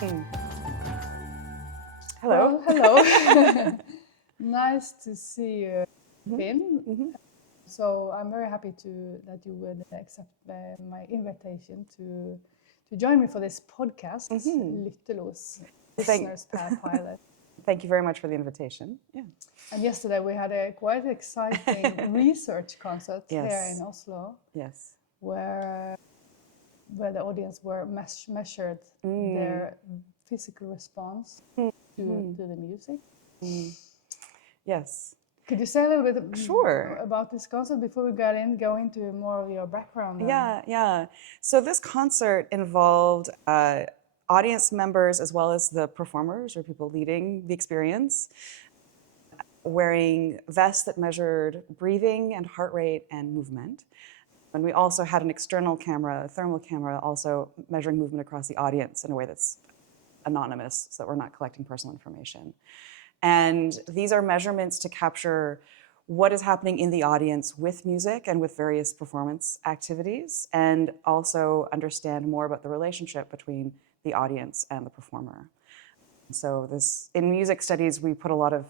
Mm. Hello. Well, hello. Nice to see you, Finn. Mm-hmm. So I'm very happy that you would accept my invitation to join me for this podcast, Lyttelos, listeners per pilot. Thank you very much for the invitation. Yeah. And yesterday we had a quite exciting research concert here in Oslo. Yes. Where the audience were measured their physical response to the music. Yes. Could you say a little bit about this concert before we go into more of your background? Yeah. So this concert involved audience members as well as the performers or people leading the experience wearing vests that measured breathing and heart rate and movement. And we also had an external camera, a thermal camera, also measuring movement across the audience in a way that's anonymous, so that we're not collecting personal information. And these are measurements to capture what is happening in the audience with music and with various performance activities, and also understand more about the relationship between the audience and the performer. So in music studies, we put a lot of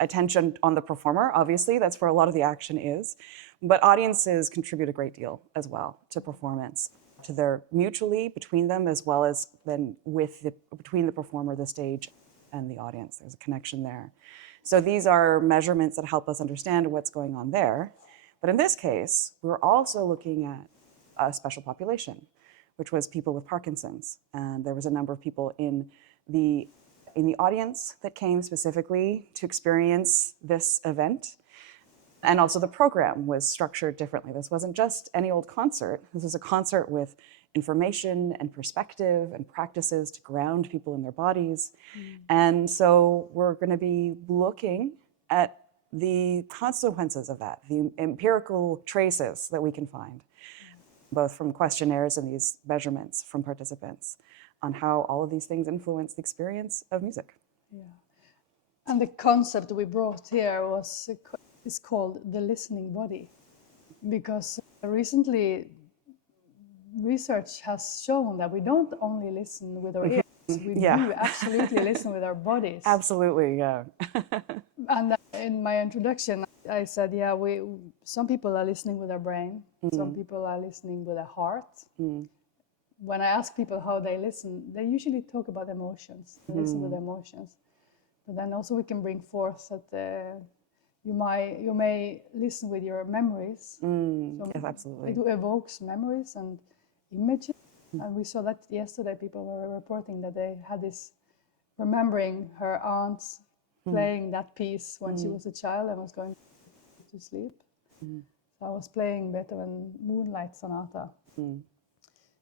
attention on the performer, obviously, that's where a lot of the action is. But audiences contribute a great deal as well to performance, to their mutually between them, as well as then between the performer, the stage, and the audience. There's a connection there. So these are measurements that help us understand what's going on there. But in this case, we're also looking at a special population, which was people with Parkinson's. And there was a number of people in the audience that came specifically to experience this event. And also the program was structured differently. This wasn't just any old concert. This was a concert with information and perspective and practices to ground people in their bodies. And so we're going to be looking at the consequences of that, the empirical traces that we can find, both from questionnaires and these measurements from participants, on how all of these things influence the experience of music. Yeah. And the concept we brought here is called the listening body, because recently research has shown that we don't only listen with our ears, we do absolutely listen with our bodies. Absolutely, yeah. And in my introduction, I said, some people are listening with their brain, some people are listening with their heart. When I ask people how they listen, they usually talk about emotions, they listen with emotions. But then also we can bring forth that you may listen with your memories. So yes, absolutely. It evokes memories and images. And we saw that yesterday. People were reporting that they had this remembering her aunts playing that piece when she was a child and was going to sleep. So I was playing Beethoven Moonlight Sonata.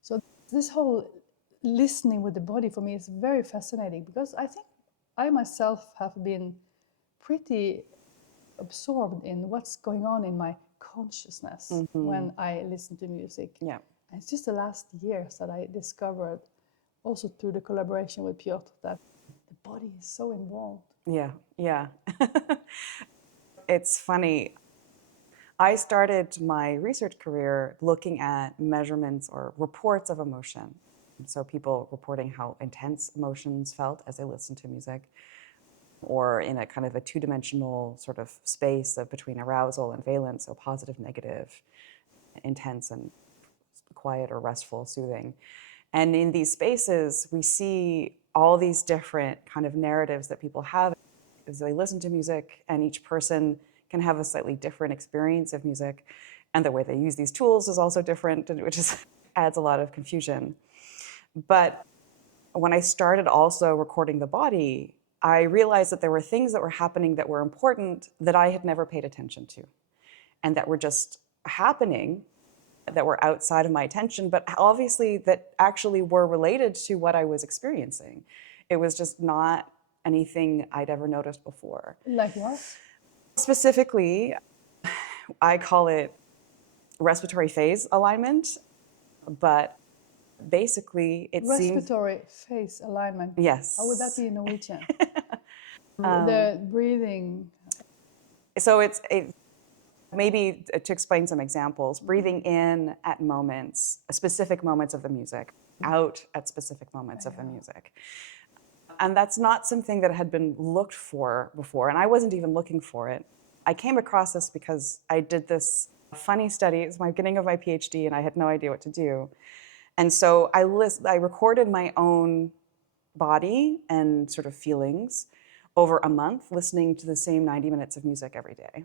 So this whole listening with the body for me is very fascinating, because I think I myself have been pretty absorbed in what's going on in my consciousness when I listen to music. Yeah. And it's just the last years that I discovered, also through the collaboration with Piotr, that the body is so involved. Yeah. It's funny. I started my research career looking at measurements or reports of emotion. So people reporting how intense emotions felt as they listened to music, or in a kind of a two-dimensional sort of space between arousal and valence, so positive, negative, intense and quiet or restful, soothing. And in these spaces, we see all these different kind of narratives that people have as they listen to music, and each person can have a slightly different experience of music. And the way they use these tools is also different, which adds a lot of confusion. But when I started also recording the body, I realized that there were things that were happening that were important that I had never paid attention to, and that were just happening, that were outside of my attention, but obviously that actually were related to what I was experiencing. It was just not anything I'd ever noticed before. Like what? Specifically, I call it respiratory phase alignment, but basically it seems... Respiratory phase alignment. Yes. How would that be in Norwegian? The breathing. So it's maybe to explain some examples, breathing in at moments, specific moments of the music, out at specific moments of the music. And that's not something that had been looked for before, and I wasn't even looking for it. I came across this because I did this funny study. It was my beginning of my PhD, and I had no idea what to do. And so I recorded my own body and sort of feelings over a month, listening to the same 90 minutes of music every day.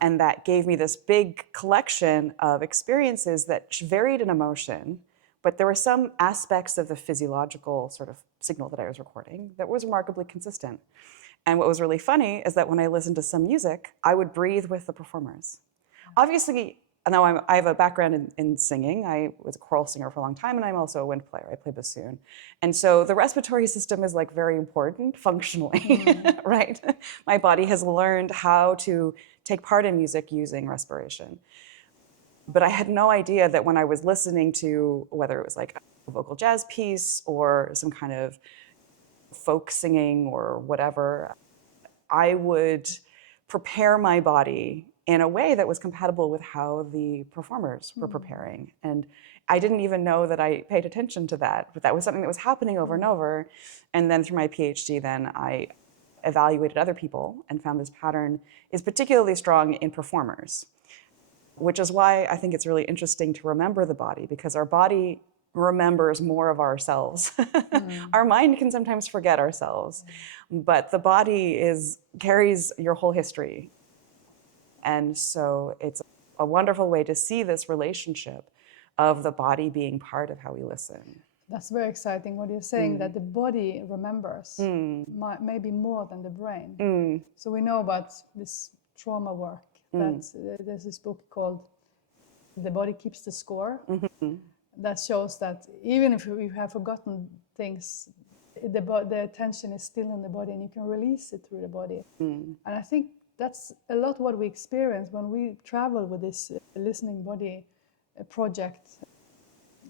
And that gave me this big collection of experiences that varied in emotion, but there were some aspects of the physiological sort of signal that I was recording that was remarkably consistent. And what was really funny is that when I listened to some music, I would breathe with the performers. Obviously, now I have a background in singing. I was a choral singer for a long time, and I'm also a wind player. I play bassoon. And so the respiratory system is like very important functionally, right? My body has learned how to take part in music using respiration. But I had no idea that when I was listening to, whether it was like a vocal jazz piece or some kind of folk singing or whatever, I would prepare my body in a way that was compatible with how the performers were preparing. And I didn't even know that I paid attention to that, but that was something that was happening over and over. And then through my PhD, then I evaluated other people and found this pattern is particularly strong in performers, which is why I think it's really interesting to remember the body, because our body remembers more of ourselves. Our mind can sometimes forget ourselves, but the body carries your whole history. And so it's a wonderful way to see this relationship of the body being part of how we listen. That's very exciting what you're saying, that the body remembers maybe more than the brain. So we know about this trauma work, that there's this book called The Body Keeps the Score, that shows that even if we have forgotten things, the attention is still in the body and you can release it through the body. And I think that's a lot what we experience when we travel with this listening body project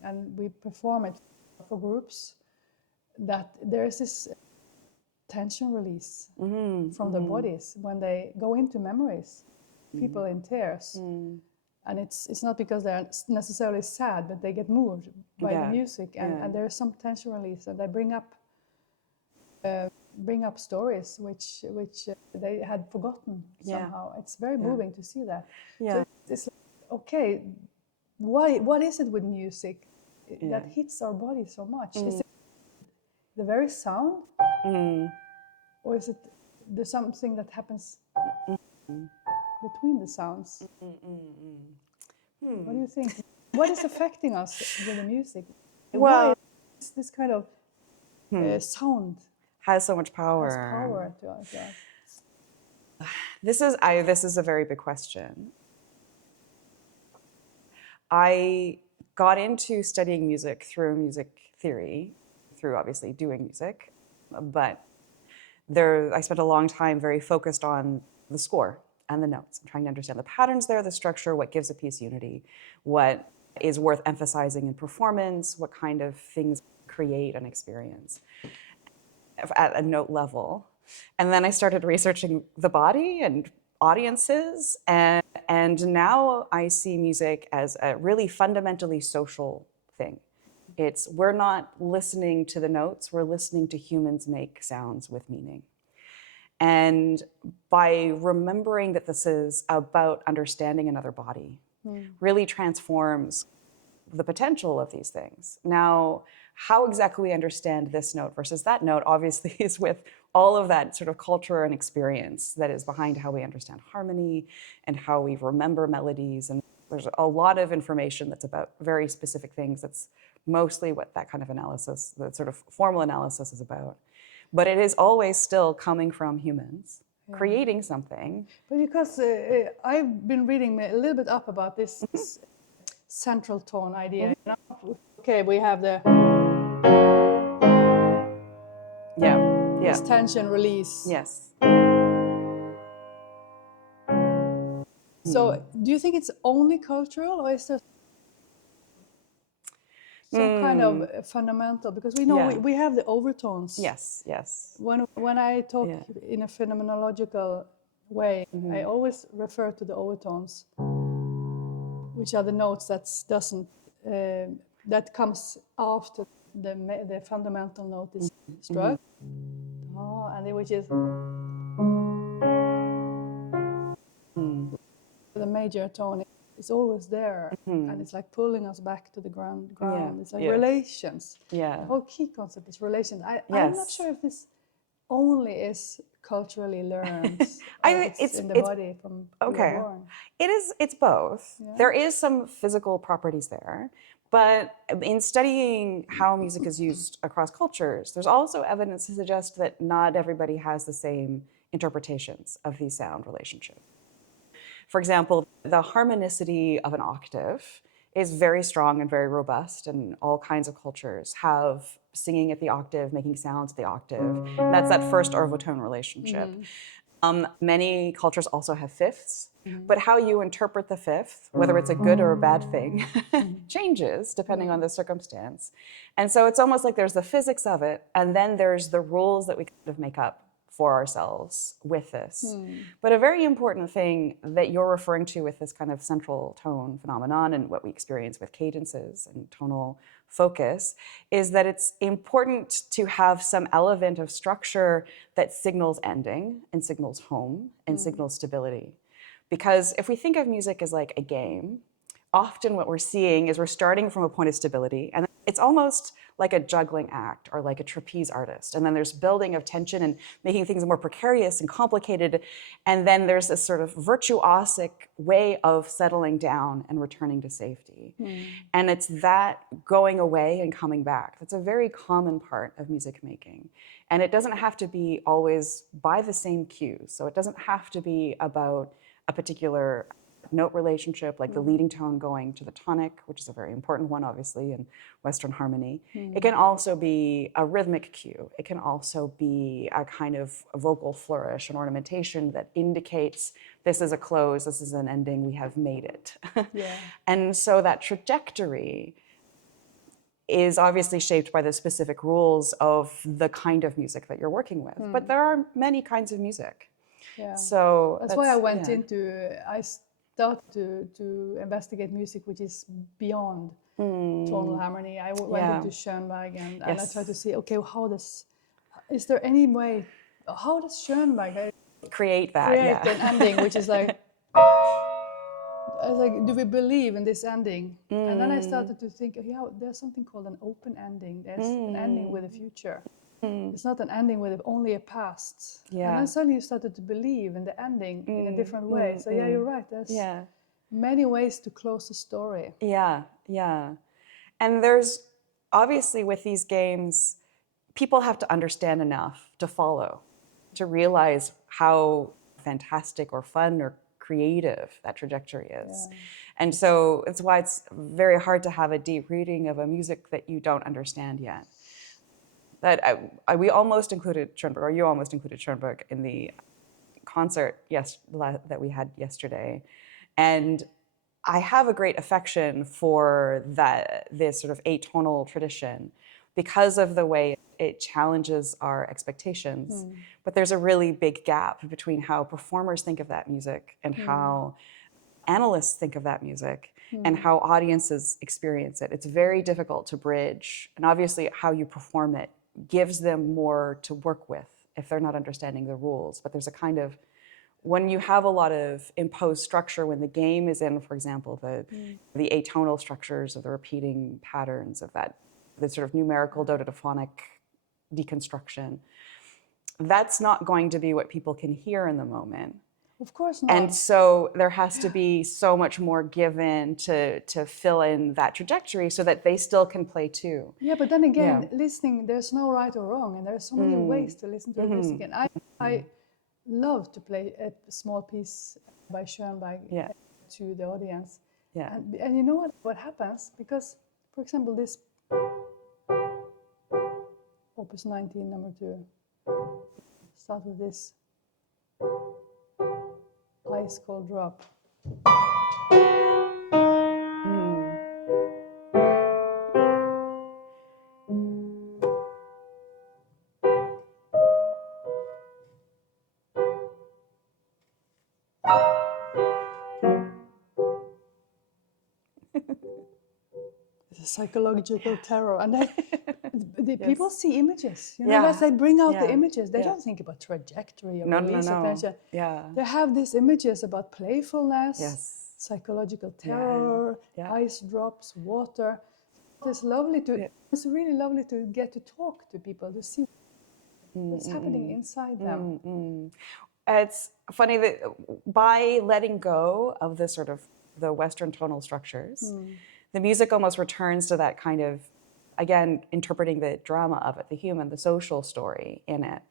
and we perform it for groups, that there is this tension release from the bodies when they go into memories, people in tears. And it's not because they're necessarily sad, but they get moved by the music, and there is some tension release, and they bring up stories which they had forgotten somehow. It's very moving to see that. So it's like, okay, what is it with music that hits our body so much? Is it the very sound, or is it the something that happens between the sounds? What do you think? What is affecting us with the music? Well, why this kind of sound has so much power. has power to us? This is a very big question. I got into studying music through music theory, through obviously doing music, but I spent a long time very focused on the score and the notes. I'm trying to understand the patterns there, the structure, what gives a piece unity, what is worth emphasizing in performance, what kind of things create an experience at a note level. And then I started researching the body and audiences, and now I see music as a really fundamentally social thing. We're not listening to the notes, we're listening to humans make sounds with meaning. And by remembering that this is about understanding another body, really transforms the potential of these things. Now, how exactly we understand this note versus that note obviously is with all of that sort of culture and experience that is behind how we understand harmony and how we remember melodies. And there's a lot of information that's about very specific things. That's mostly what that kind of analysis, the sort of formal analysis is about. But it is always still coming from humans, creating something. But because I've been reading a little bit up about this central tone idea. Okay, we have the this tension release. Yes. So, do you think it's only cultural, or is there some kind of fundamental? Because we know we have the overtones. Yes, yes. When I talk in a phenomenological way, I always refer to the overtones, which are the notes that doesn't that comes after the fundamental note is struck, and which is the major tone is always there, and it's like pulling us back to the ground. It's like relations. The whole key concept is relations. I'm not sure if this only is culturally learned. It's in the body from we were born. It's both. There is some physical properties there, but in studying how music is used across cultures, there's also evidence to suggest that not everybody has the same interpretations of these sound relationships. For example, the harmonicity of an octave is very strong and very robust, and all kinds of cultures have singing at the octave, making sounds at the octave. And that's that first orvotone relationship. Many cultures also have fifths, but how you interpret the fifth, whether it's a good or a bad thing, changes depending on the circumstance. And so it's almost like there's the physics of it, and then there's the rules that we kind of make up for ourselves with this. But a very important thing that you're referring to with this kind of central tone phenomenon and what we experience with cadences and tonal focus is that it's important to have some element of structure that signals ending and signals home and signals stability. Because if we think of music as like a game, often what we're seeing is we're starting from a point of stability, and it's almost like a juggling act or like a trapeze artist. And then there's building of tension and making things more precarious and complicated. And then there's this sort of virtuosic way of settling down and returning to safety. And it's that going away and coming back. That's a very common part of music making. And it doesn't have to be always by the same cues. So it doesn't have to be about a particular note relationship, like the leading tone going to the tonic, which is a very important one, obviously, in Western harmony. It can also be a rhythmic cue. It can also be a kind of vocal flourish, an ornamentation that indicates this is a close, this is an ending, we have made it. And so that trajectory is obviously shaped by the specific rules of the kind of music that you're working with. But there are many kinds of music. So that's why I went I started to investigate music which is beyond tonal harmony. I went into Schoenberg and I tried to see, okay, is there any way, how does Schoenberg create an ending which is like, I was like, do we believe in this ending? And then I started to think, there's something called an open ending. There's an ending with a future. It's not an ending with only a past. And then suddenly you started to believe in the ending in a different way. So you're right. There's many ways to close a story. And there's obviously with these games, people have to understand enough to follow, to realize how fantastic or fun or creative that trajectory is. And so it's why it's very hard to have a deep reading of a music that you don't understand yet. We almost included Schoenberg, or you almost included Schoenberg in the concert that we had yesterday. And I have a great affection for this sort of atonal tradition because of the way it challenges our expectations. But there's a really big gap between how performers think of that music and how analysts think of that music and how audiences experience it. It's very difficult to bridge. And obviously how you perform it gives them more to work with if they're not understanding the rules. But there's a kind of, when you have a lot of imposed structure, when the game is in, for example, the atonal structures of the repeating patterns of that, the sort of numerical dodecaphonic deconstruction, that's not going to be what people can hear in the moment. Of course not. And so there has to be so much more given to fill in that trajectory so that they still can play too. Yeah, but then again, listening, there's no right or wrong, and there's so many ways to listen to music. And I love to play a small piece by Schoenberg to the audience. And you know what happens? Because, for example, this Opus 19, number 2, start with this ice cold drop. It's a psychological terror. And the Yes. people see images. You know, Yeah. as they bring out the Yeah. images, they Yeah. don't think about trajectory or No, release no, no. attention. Yeah. They have these images about playfulness, Yes. psychological terror, Yeah. ice drops, water. It's lovely to. Yeah. It's really lovely to get to talk to people, to see what's happening inside them. It's funny that by letting go of the sort of the Western tonal structures, the music almost returns to that kind of, again, interpreting the drama of it, the human, the social story in it.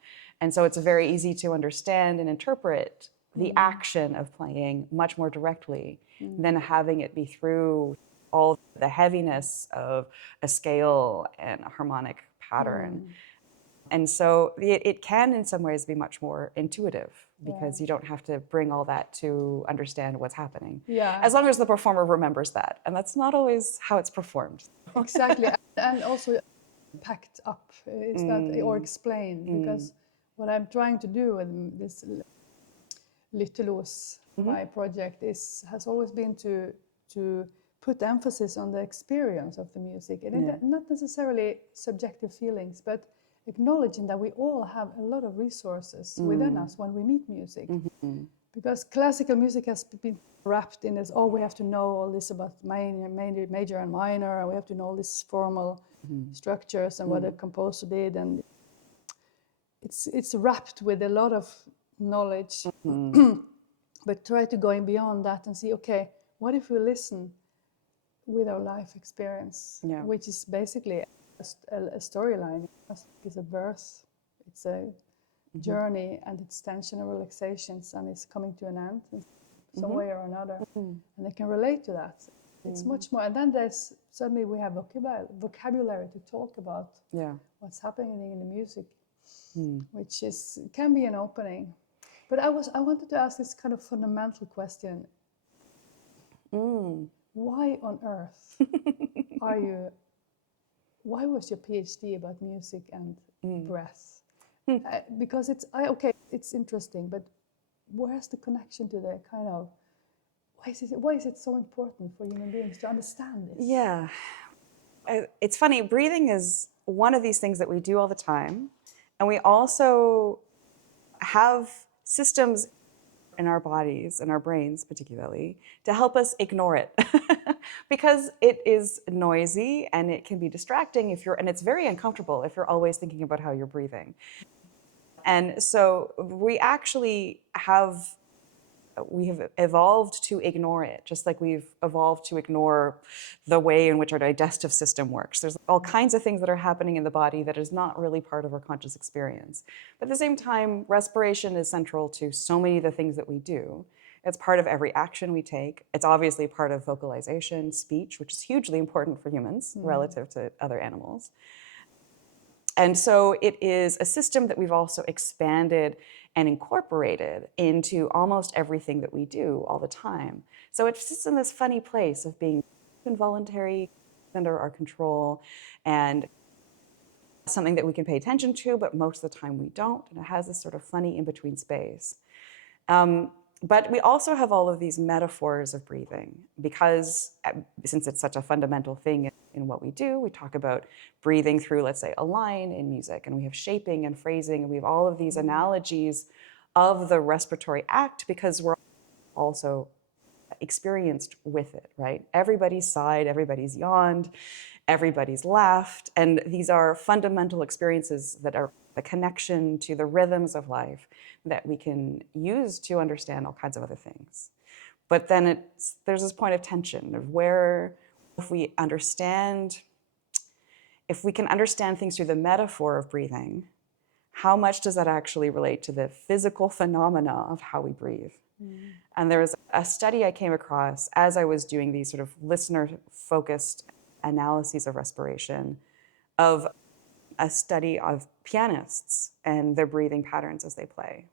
And so it's very easy to understand and interpret the action of playing much more directly than having it be through all the heaviness of a scale and a harmonic pattern. And so it can, in some ways, be much more intuitive because you don't have to bring all that to understand what's happening. Yeah. As long as the performer remembers that. And that's not always how it's performed. Exactly. And also packed up, is that, or explained, because what I'm trying to do with this Lyttelos, my project, has always been to put emphasis on the experience of the music, and not necessarily subjective feelings, but acknowledging that we all have a lot of resources within us when we meet music. Because classical music has been wrapped in this, we have to know all this about major and minor, and we have to know all these formal structures and what a composer did, and it's wrapped with a lot of knowledge. But try to going beyond that and see, okay, what if we listen with our life experience, which is basically a storyline. It's a birth, it's a journey, and it's tension and relaxations, and it's coming to an end in some way or another. And they can relate to that. It's much more, and then suddenly we have vocabulary to talk about what's happening in the music, which can be an opening. But I wanted to ask this kind of fundamental question. Why on earth why was your PhD about music and breath? Because it's interesting, but where's the connection to the kind of, why is it so important for human beings to understand this? Yeah. It's funny, breathing is one of these things that we do all the time. And we also have systems in our bodies, in our brains particularly, to help us ignore it. Because it is noisy and it can be distracting and it's very uncomfortable if you're always thinking about how you're breathing. And so we have evolved to ignore it, just like we've evolved to ignore the way in which our digestive system works. There's all kinds of things that are happening in the body that is not really part of our conscious experience. But at the same time, respiration is central to so many of the things that we do. It's part of every action we take. It's obviously part of vocalization, speech, which is hugely important for humans relative to other animals. And so it is a system that we've also expanded and incorporated into almost everything that we do all the time. So it sits in this funny place of being involuntary, under our control, and something that we can pay attention to, but most of the time we don't. And it has this sort of funny in-between space. But we also have all of these metaphors of breathing because since it's such a fundamental thing in what we do, we talk about breathing through, let's say, a line in music, and we have shaping and phrasing, and we have all of these analogies of the respiratory act because we're also experienced with it, right? Everybody's sighed, everybody's yawned, everybody's laughed, and these are fundamental experiences that are the connection to the rhythms of life that we can use to understand all kinds of other things. But then there's this point of tension of where, if we can understand things through the metaphor of breathing, how much does that actually relate to the physical phenomena of how we breathe? And there was a study I came across as I was doing these sort of listener-focused analyses of respiration, of a study of pianists and their breathing patterns as they play.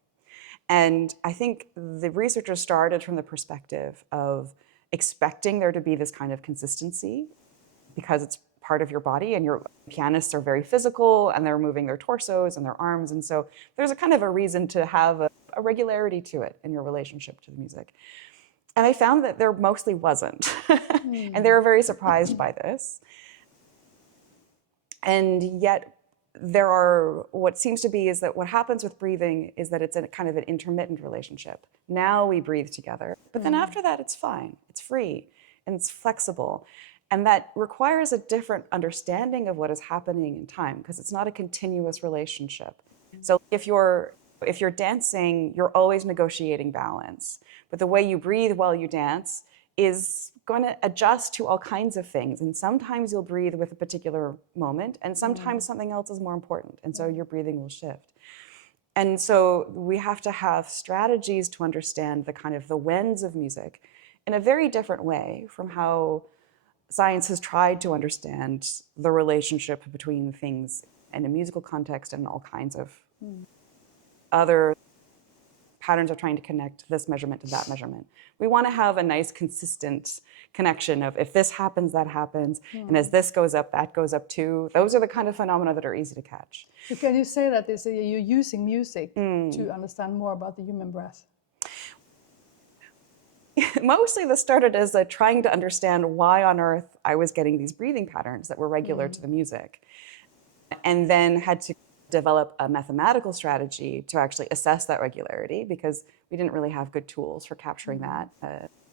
And I think the researchers started from the perspective of expecting there to be this kind of consistency because it's part of your body, and your pianists are very physical and they're moving their torsos and their arms. And so there's a kind of a reason to have a regularity to it in your relationship to the music. And I found that there mostly wasn't. And they were very surprised by this. And yet there are, what seems to be is that what happens with breathing is that it's a kind of an intermittent relationship. Now we breathe together, but then after that it's fine, it's free, and it's flexible. And that requires a different understanding of what is happening in time, because it's not a continuous relationship. So if you're dancing, you're always negotiating balance. But the way you breathe while you dance is going to adjust to all kinds of things. And sometimes you'll breathe with a particular moment, and sometimes something else is more important. And so your breathing will shift. And so we have to have strategies to understand the kind of the whens of music in a very different way from how science has tried to understand the relationship between things in a musical context and all kinds of other patterns of trying to connect this measurement to that measurement. We want to have a nice, consistent connection of if this happens, that happens, and as this goes up, that goes up too. Those are the kind of phenomena that are easy to catch. So can you say that you're using music to understand more about the human breath? Mostly this started as trying to understand why on earth I was getting these breathing patterns that were regular to the music, and then had to develop a mathematical strategy to actually assess that regularity, because we didn't really have good tools for capturing that,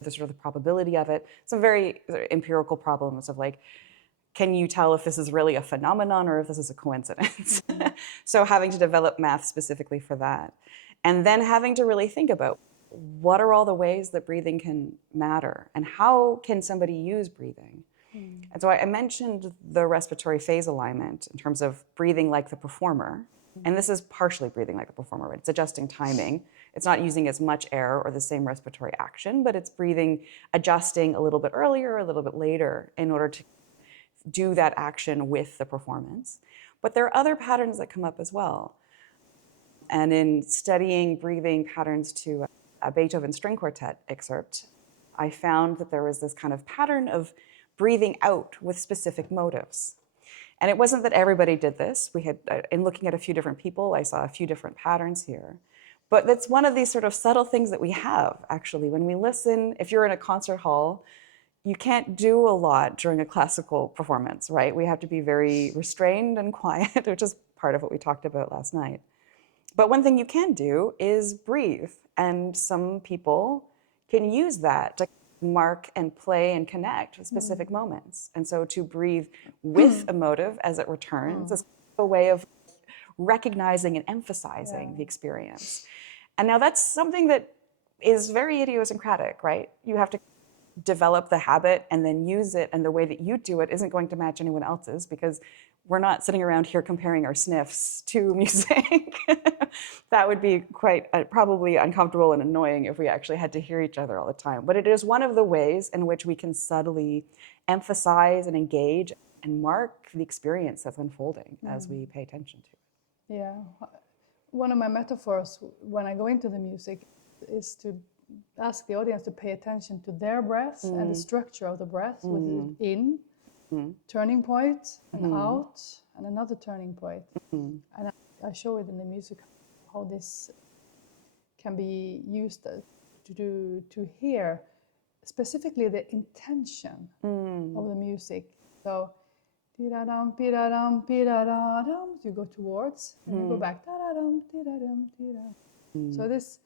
the sort of the probability of it. Some very empirical problems of like, can you tell if this is really a phenomenon or if this is a coincidence? So having to develop math specifically for that. And then having to really think about what are all the ways that breathing can matter, and how can somebody use breathing? And so I mentioned the respiratory phase alignment in terms of breathing like the performer. And this is partially breathing like the performer, right? It's adjusting timing. It's not using as much air or the same respiratory action, but it's breathing, adjusting a little bit earlier, a little bit later in order to do that action with the performance. But there are other patterns that come up as well. And in studying breathing patterns to a Beethoven string quartet excerpt, I found that there was this kind of pattern of breathing out with specific motives. And it wasn't that everybody did this. We had, in looking at a few different people, I saw a few different patterns here. But that's one of these sort of subtle things that we have, actually. When we listen, if you're in a concert hall, you can't do a lot during a classical performance, right? We have to be very restrained and quiet, which is part of what we talked about last night. But one thing you can do is breathe. And some people can use that to mark and play and connect with specific moments. And so to breathe with a motive as it returns is a way of recognizing and emphasizing the experience. And now that's something that is very idiosyncratic, right? You have to develop the habit and then use it, and the way that you do it isn't going to match anyone else's, because we're not sitting around here comparing our sniffs to music. That would be quite probably uncomfortable and annoying if we actually had to hear each other all the time. But it is one of the ways in which we can subtly emphasize and engage and mark the experience that's unfolding as we pay attention to it. Yeah. One of my metaphors when I go into the music is to ask the audience to pay attention to their breath and the structure of the breath, with in, turning point, and out, and another turning point. And I show it in the music, how this can be used to hear specifically the intention of the music. So, di-da-dum, di-da-dum, di-da-da-dum, you go towards, and you go back, da-da-dum, di-da-dum, di-da. So this,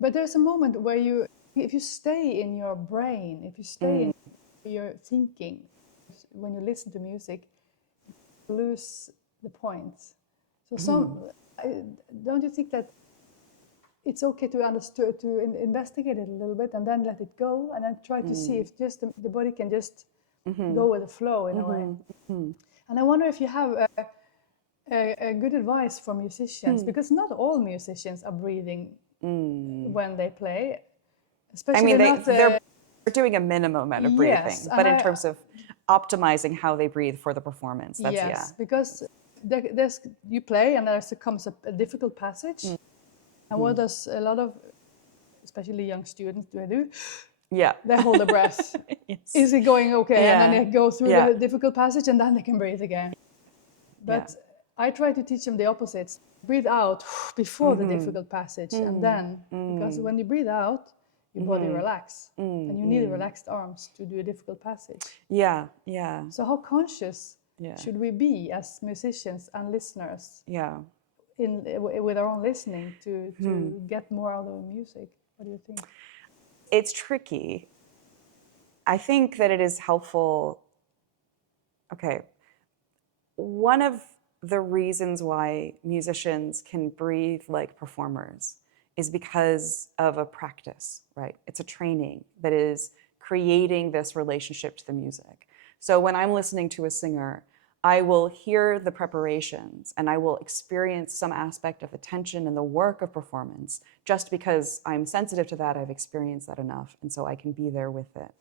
but there's a moment where if you stay in your brain, if you stay in your thinking, when you listen to music, you lose the points. So don't you think that it's okay to investigate it a little bit and then let it go, and then try to see if just the body can just go with the flow in a way? And I wonder if you have a good advice for musicians, because not all musicians are breathing when they play. Especially they're doing a minimum amount of breathing, but in terms of optimizing how they breathe for the performance, that's because you play and there comes a difficult passage, and what does a lot of, especially young students, do? They hold their breath. Is it going okay? And then they go through the difficult passage, and then they can breathe again. But I try to teach them the opposites. Breathe out before the difficult passage, and then, because when you breathe out, your body relax, and you need relaxed arms to do a difficult passage. Yeah. So how conscious should we be as musicians and listeners Yeah. with our own listening to get more out of music? What do you think? It's tricky. I think that it is helpful. Okay. One of the reasons why musicians can breathe like performers is because of a practice, right? It's a training that is creating this relationship to the music. So when I'm listening to a singer, I will hear the preparations and I will experience some aspect of the tension and the work of performance just because I'm sensitive to that, I've experienced that enough, and so I can be there with it.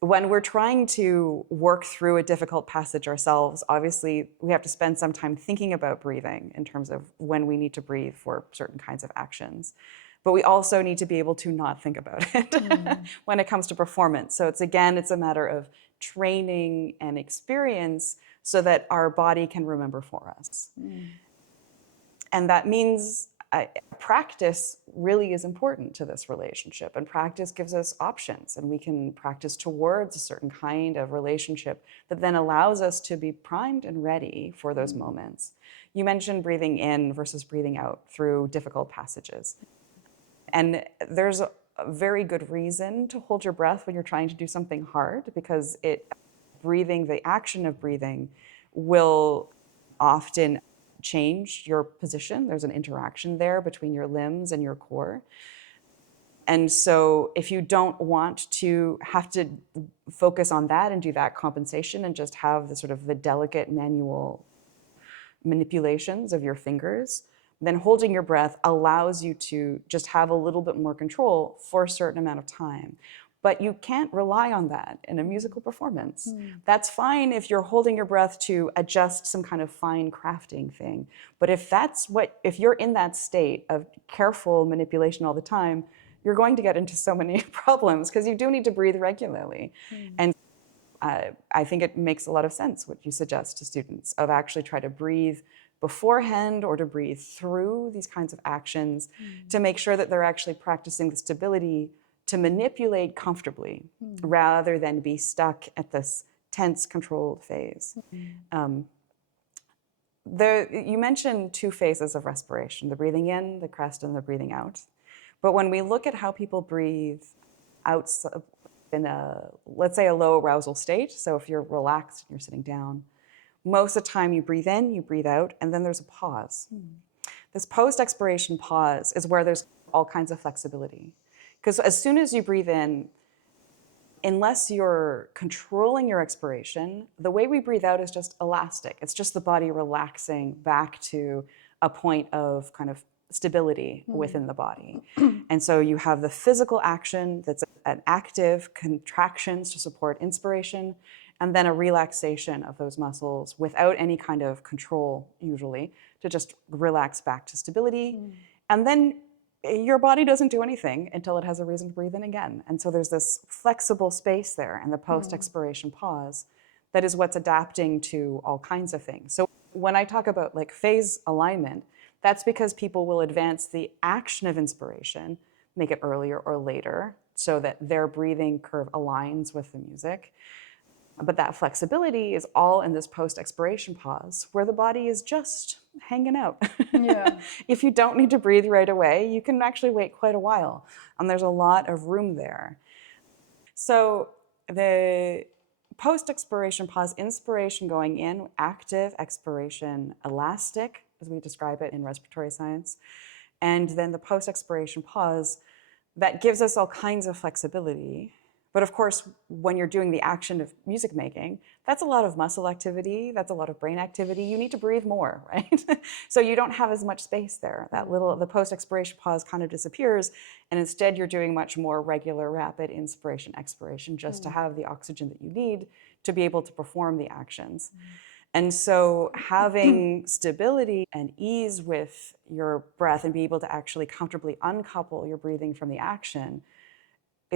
When we're trying to work through a difficult passage ourselves, obviously we have to spend some time thinking about breathing in terms of when we need to breathe for certain kinds of actions. But we also need to be able to not think about it when it comes to performance. So it's a matter of training and experience so that our body can remember for us. And that means practice really is important to this relationship, and practice gives us options, and we can practice towards a certain kind of relationship that then allows us to be primed and ready for those moments. You mentioned breathing in versus breathing out through difficult passages. And there's a very good reason to hold your breath when you're trying to do something hard, because the action of breathing will often change your position. There's an interaction there between your limbs and your core. And so if you don't want to have to focus on that and do that compensation and just have the delicate manual manipulations of your fingers, then holding your breath allows you to just have a little bit more control for a certain amount of time. But you can't rely on that in a musical performance. That's fine if you're holding your breath to adjust some kind of fine crafting thing. But if you're in that state of careful manipulation all the time, you're going to get into so many problems, because you do need to breathe regularly. And I think it makes a lot of sense what you suggest to students, of actually try to breathe beforehand or to breathe through these kinds of actions to make sure that they're actually practicing the stability to manipulate comfortably rather than be stuck at this tense, controlled phase. You mentioned two phases of respiration, the breathing in, the crest, and the breathing out. But when we look at how people breathe out in let's say a low arousal state, so if you're relaxed and you're sitting down, most of the time you breathe in, you breathe out, and then there's a pause. This post-expiration pause is where there's all kinds of flexibility. Because as soon as you breathe in, unless you're controlling your expiration, the way we breathe out is just elastic. It's just the body relaxing back to a point of kind of stability within the body. And so you have the physical action that's an active contractions to support inspiration, and then a relaxation of those muscles without any kind of control, usually, to just relax back to stability. And then your body doesn't do anything until it has a reason to breathe in again. And so there's this flexible space there in the post-expiration pause that is what's adapting to all kinds of things. So when I talk about phase alignment, that's because people will advance the action of inspiration, make it earlier or later, so that their breathing curve aligns with the music. But that flexibility is all in this post-expiration pause, where the body is just hanging out. If you don't need to breathe right away, you can actually wait quite a while. And there's a lot of room there. So the post-expiration pause, inspiration going in, active, expiration, elastic, as we describe it in respiratory science. And then the post-expiration pause, that gives us all kinds of flexibility. But of course, when you're doing the action of music making, that's a lot of muscle activity, that's a lot of brain activity. You need to breathe more, right? So you don't have as much space there. The post-expiration pause kind of disappears, and instead you're doing much more regular, rapid inspiration, expiration, just to have the oxygen that you need to be able to perform the actions. And so having stability and ease with your breath and be able to actually comfortably uncouple your breathing from the action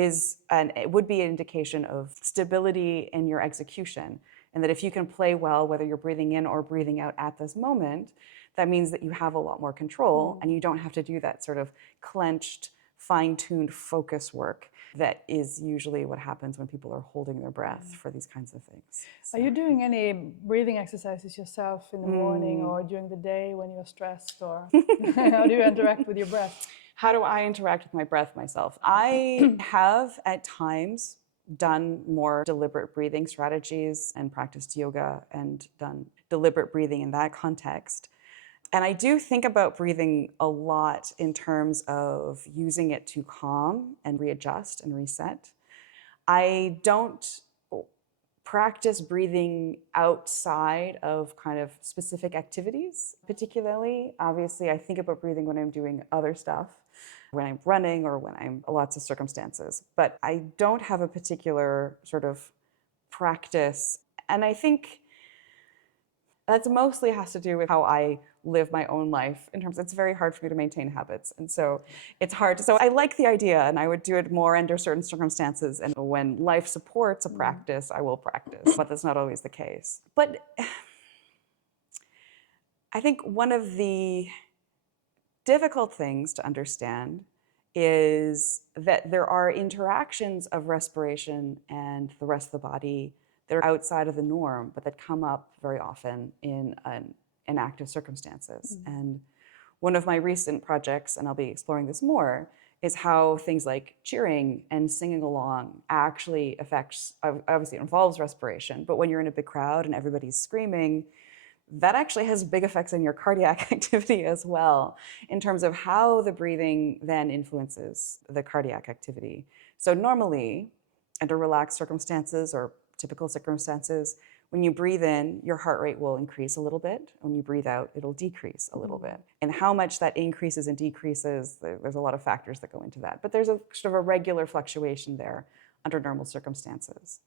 it would be an indication of stability in your execution. And that if you can play well, whether you're breathing in or breathing out at this moment, that means that you have a lot more control and you don't have to do that sort of clenched, fine-tuned focus work that is usually what happens when people are holding their breath for these kinds of things. Are you doing any breathing exercises yourself in the morning or during the day when you're stressed, or how do you interact with your breath? How do I interact with my breath myself? I have at times done more deliberate breathing strategies and practiced yoga and done deliberate breathing in that context. And I do think about breathing a lot in terms of using it to calm and readjust and reset. I don't practice breathing outside of kind of specific activities, particularly. Obviously, I think about breathing when I'm doing other stuff, when I'm running or when I'm lots of circumstances. But I don't have a particular sort of practice. And I think that mostly has to do with how I live my own life in terms, it's very hard for me to maintain habits. And so it's hard. So I like the idea and I would do it more under certain circumstances. And when life supports a practice, I will practice, but that's not always the case. But I think one of the difficult things to understand is that there are interactions of respiration and the rest of the body that are outside of the norm, but that come up very often in active circumstances. And one of my recent projects, and I'll be exploring this more, is how things like cheering and singing along actually affects, obviously it involves respiration, but when you're in a big crowd and everybody's screaming, that actually has big effects on your cardiac activity as well, in terms of how the breathing then influences the cardiac activity. So normally, under relaxed circumstances or typical circumstances, when you breathe in, your heart rate will increase a little bit. When you breathe out, it'll decrease a little bit. And how much that increases and decreases, there's a lot of factors that go into that. But there's a sort of a regular fluctuation there under normal circumstances.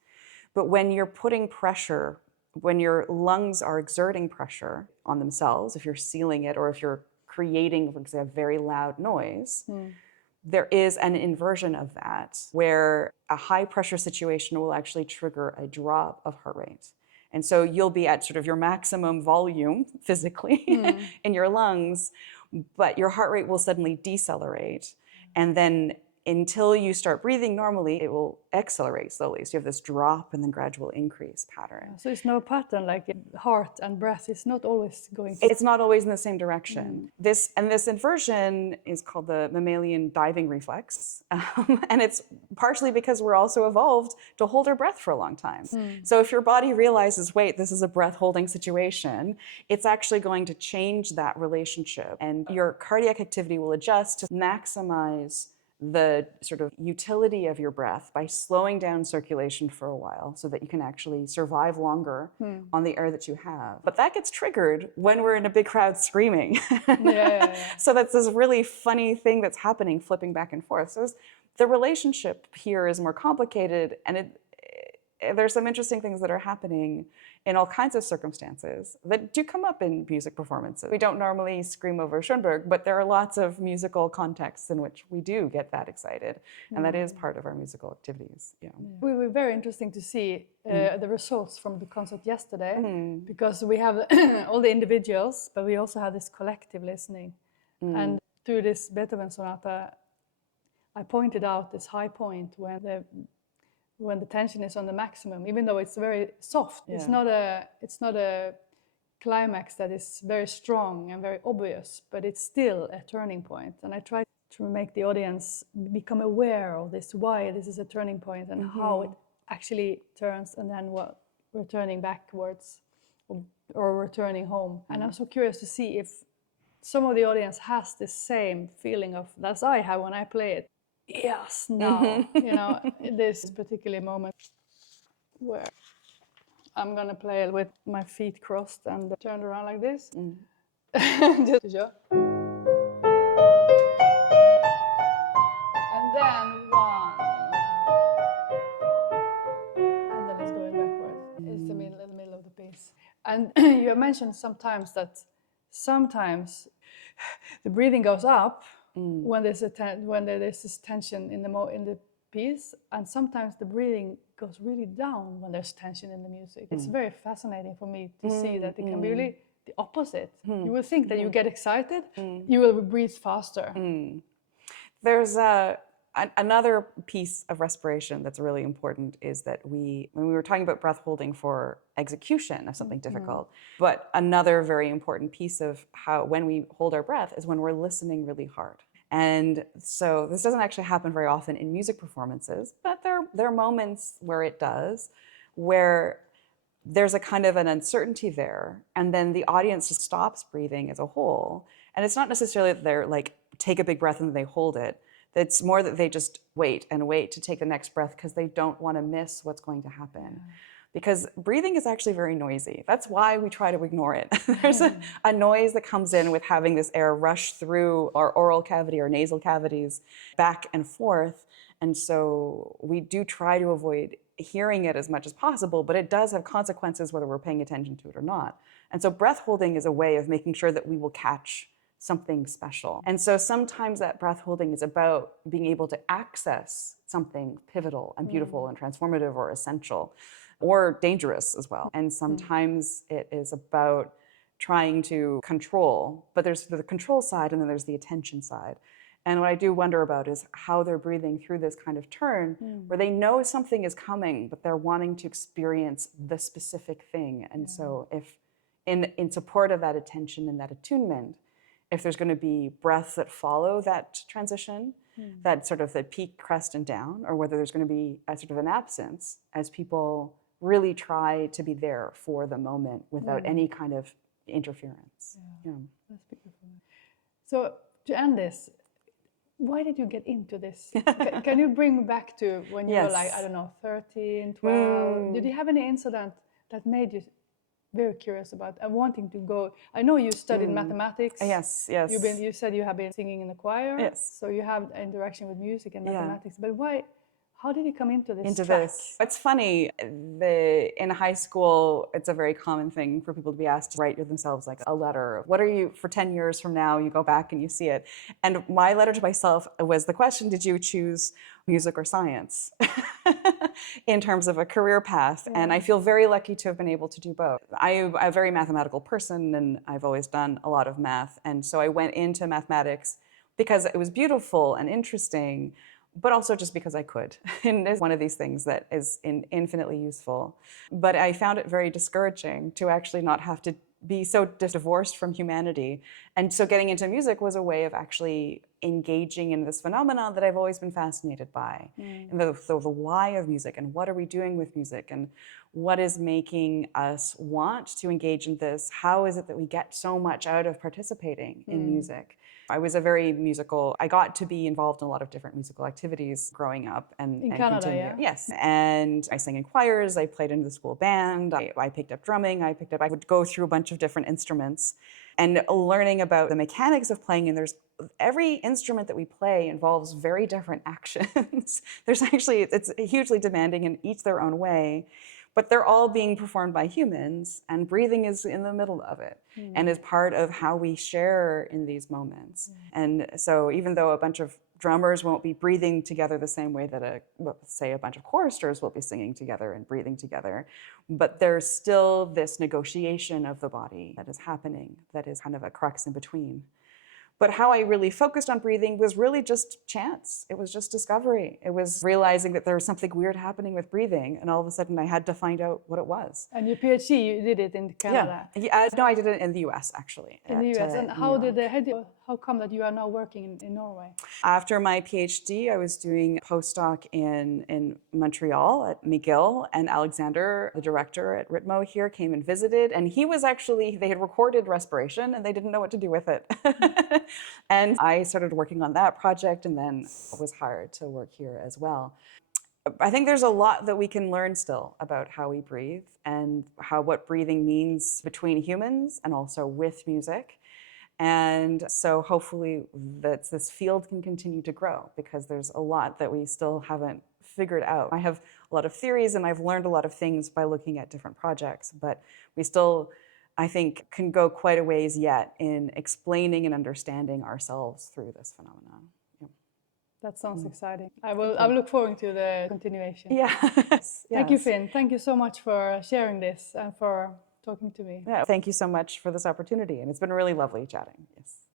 But when you're putting pressure, when your lungs are exerting pressure on themselves, if you're sealing it or if you're creating, for example, a very loud noise, there is an inversion of that where a high pressure situation will actually trigger a drop of heart rate. And so you'll be at sort of your maximum volume physically in your lungs, but your heart rate will suddenly decelerate. And then until you start breathing normally, it will accelerate slowly. So you have this drop and then gradual increase pattern. So it's no pattern, like heart and breath is not always going to... It's not always in the same direction. This inversion is called the mammalian diving reflex. And it's partially because we're also evolved to hold our breath for a long time. So if your body realizes, wait, this is a breath holding situation, it's actually going to change that relationship. And your cardiac activity will adjust to maximize the sort of utility of your breath by slowing down circulation for a while so that you can actually survive longer on the air that you have. But that gets triggered when we're in a big crowd screaming. So that's this really funny thing that's happening, flipping back and forth. So the relationship here is more complicated, and there's some interesting things that are happening in all kinds of circumstances that do come up in music performances. We don't normally scream over Schoenberg, but there are lots of musical contexts in which we do get that excited, and that is part of our musical activities. It were very interesting to see the results from the concert yesterday, because we have all the individuals, but we also have this collective listening. And through this Beethoven sonata, I pointed out this high point when the tension is on the maximum, even though it's very soft. It's not a climax that is very strong and very obvious, but it's still a turning point. And I try to make the audience become aware of this, why this is a turning point and how it actually turns, and then what returning backwards or returning home. And I'm so curious to see if some of the audience has the same feeling of as I have when I play it. Yes, now, this particular moment where I'm gonna play it with my feet crossed and turned around like this. Just to show. And then one. And then it's going backwards. It's the middle of the piece. And you mentioned sometimes that sometimes the breathing goes up when there's this tension in the piece, and sometimes the breathing goes really down when there's tension in the music. It's very fascinating for me to see that it can be really the opposite. You will think that you get excited, you will breathe faster. There's another piece of respiration that's really important is that when we were talking about breath holding for execution of something difficult, but another very important piece of how when we hold our breath is when we're listening really hard. And so this doesn't actually happen very often in music performances, but there are moments where it does, where there's a kind of an uncertainty there, and then the audience just stops breathing as a whole. And it's not necessarily that they're like, take a big breath and they hold it. It's more that they just wait and wait to take the next breath because they don't want to miss what's going to happen. Because breathing is actually very noisy. That's why we try to ignore it. There's a noise that comes in with having this air rush through our oral cavity or nasal cavities back and forth. And so we do try to avoid hearing it as much as possible, but it does have consequences whether we're paying attention to it or not. And so breath holding is a way of making sure that we will catch something special. And so sometimes that breath holding is about being able to access something pivotal and beautiful and transformative or essential or dangerous as well. And sometimes it is about trying to control, but there's the control side and then there's the attention side. And what I do wonder about is how they're breathing through this kind of turn where they know something is coming, but they're wanting to experience the specific thing. And so if in support of that attention and that attunement, if there's going to be breaths that follow that transition, that sort of the peak, crest, and down, or whether there's going to be a sort of an absence as people really try to be there for the moment without any kind of interference. Yeah. That's beautiful. So to end this, why did you get into this? Can you bring me back to when you were like, I don't know, 13, 12? Did you have any incident that made you very curious about and wanting to go? I know you studied mathematics. Yes. You said you have been singing in the choir. Yes. So you have interaction with music and mathematics. But why? How did you come into this? It's funny. In high school, it's a very common thing for people to be asked to write themselves like a letter. What are you for 10 years from now? You go back and you see it. And my letter to myself was the question: did you choose music or science in terms of a career path? And I feel very lucky to have been able to do both. I'm a very mathematical person, and I've always done a lot of math. And so I went into mathematics because it was beautiful and interesting, but also just because I could. And it's one of these things that is infinitely useful. But I found it very discouraging to actually not have to be so divorced from humanity. And so getting into music was a way of actually engaging in this phenomenon that I've always been fascinated by. And the why of music, and what are we doing with music, and what is making us want to engage in this? How is it that we get so much out of participating in music? I was a very musical, I got to be involved in a lot of different musical activities growing up and Canada, continue. Yes. And I sang in choirs, I played in the school band, I picked up drumming, I would go through a bunch of different instruments and learning about the mechanics of playing. And every instrument that we play involves very different actions. It's hugely demanding in each their own way. But they're all being performed by humans, and breathing is in the middle of it and is part of how we share in these moments. And so even though a bunch of drummers won't be breathing together the same way that say a bunch of choristers will be singing together and breathing together, but there's still this negotiation of the body that is happening that is kind of a crux in between. But how I really focused on breathing was really just chance. It was just discovery. It was realizing that there was something weird happening with breathing, and all of a sudden I had to find out what it was. And your PhD, you did it in Canada? No, I did it in the US, actually. In the US. And how come that you are now working in Norway? After my PhD, I was doing a postdoc in Montreal at McGill, and Alexander, the director at RITMO here, came and visited. And he was they had recorded respiration, and they didn't know what to do with it. And I started working on that project, and then was hired to work here as well. I think there's a lot that we can learn still about how we breathe and what breathing means between humans and also with music. And so hopefully this field can continue to grow, because there's a lot that we still haven't figured out. I have a lot of theories, and I've learned a lot of things by looking at different projects, but we still, I think, can go quite a ways yet in explaining and understanding ourselves through this phenomenon. Yeah. That sounds exciting. I will look forward to the continuation. Yeah. Thank you, Finn. Thank you so much for sharing this and for talking to me. Yeah, thank you so much for this opportunity, and it's been really lovely chatting. Yes.